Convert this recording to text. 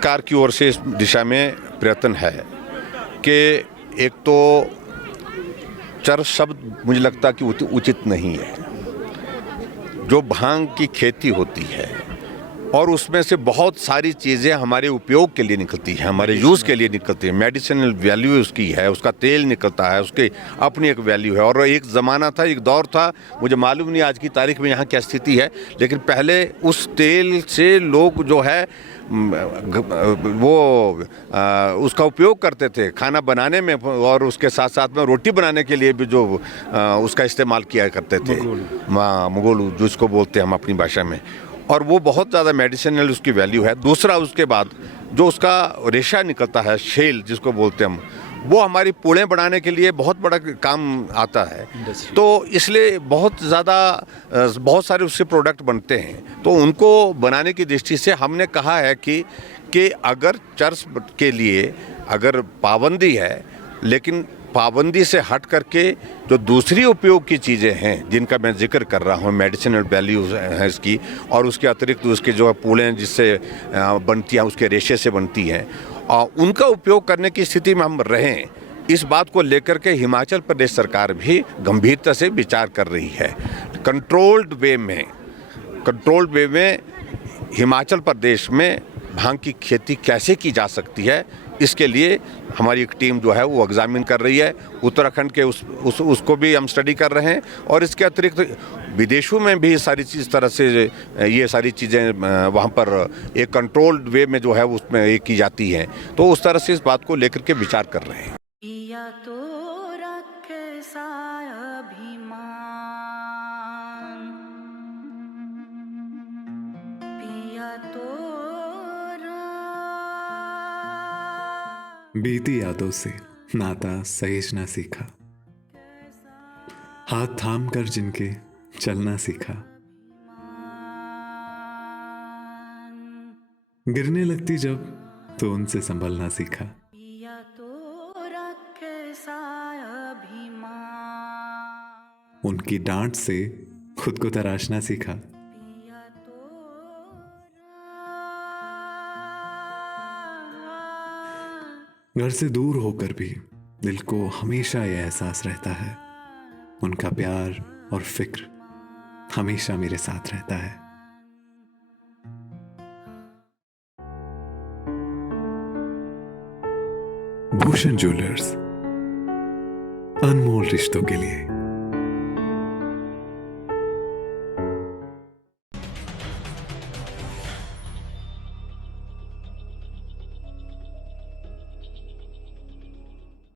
सरकार की ओर से इस दिशा में प्रयत्न है कि एक तो चरस शब्द मुझे लगता कि उचित नहीं है। जो भांग की खेती होती है और उसमें से बहुत सारी चीज़ें हमारे उपयोग के लिए निकलती हैं, हमारे यूज़ के लिए निकलती है, मेडिसिनल वैल्यू उसकी है, उसका तेल निकलता है, उसकी अपनी एक वैल्यू है। और एक ज़माना था, एक दौर था, मुझे मालूम नहीं आज की तारीख में यहाँ क्या स्थिति है, लेकिन पहले उस तेल से लोग जो है उसका उपयोग करते थे खाना बनाने में, और उसके साथ साथ में रोटी बनाने के लिए भी जो उसका इस्तेमाल किया करते थे, मुगोलू जिसको बोलते हैं हम अपनी भाषा में। और वो बहुत ज़्यादा मेडिसिनल उसकी वैल्यू है। दूसरा, उसके बाद जो उसका रेशा निकलता है, शेल जिसको बोलते हैं हम, वो हमारी पुड़ें बनाने के लिए बहुत बड़ा काम आता है। तो इसलिए बहुत बहुत सारे उससे प्रोडक्ट बनते हैं। तो उनको बनाने की दृष्टि से हमने कहा है कि अगर चर्स के लिए अगर पाबंदी है, लेकिन पाबंदी से हट करके जो दूसरी उपयोग की चीज़ें हैं जिनका मैं जिक्र कर रहा हूँ, मेडिसिनल वैल्यूज है इसकी, और उसके अतिरिक्त उसके जो पुड़ें जिससे बनती हैं, उसके रेशे से बनती हैं, उनका उपयोग करने की स्थिति में हम रहें, इस बात को लेकर के हिमाचल प्रदेश सरकार भी गंभीरता से विचार कर रही है। कंट्रोल्ड वे में हिमाचल प्रदेश में भांग की खेती कैसे की जा सकती है, इसके लिए हमारी एक टीम जो है वो एग्जामिन कर रही है। उत्तराखंड के उसको भी हम स्टडी कर रहे हैं, और इसके अतिरिक्त विदेशों में भी सारी चीज़ तरह से ये सारी चीज़ें वहाँ पर एक कंट्रोल्ड वे में जो है उसमें ये की जाती हैं। तो उस तरह से इस बात को लेकर के विचार कर रहे हैं। बीती यादों से नाता सहेजना सीखा, हाथ थाम कर जिनके चलना सीखा, गिरने लगती जब तो उनसे संभलना सीखा, उनकी डांट से खुद को तराशना सीखा, घर से दूर होकर भी दिल को हमेशा यह एहसास रहता है, उनका प्यार और फिक्र हमेशा मेरे साथ रहता है। भूषण ज्वेलर्स, अनमोल रिश्तों के लिए।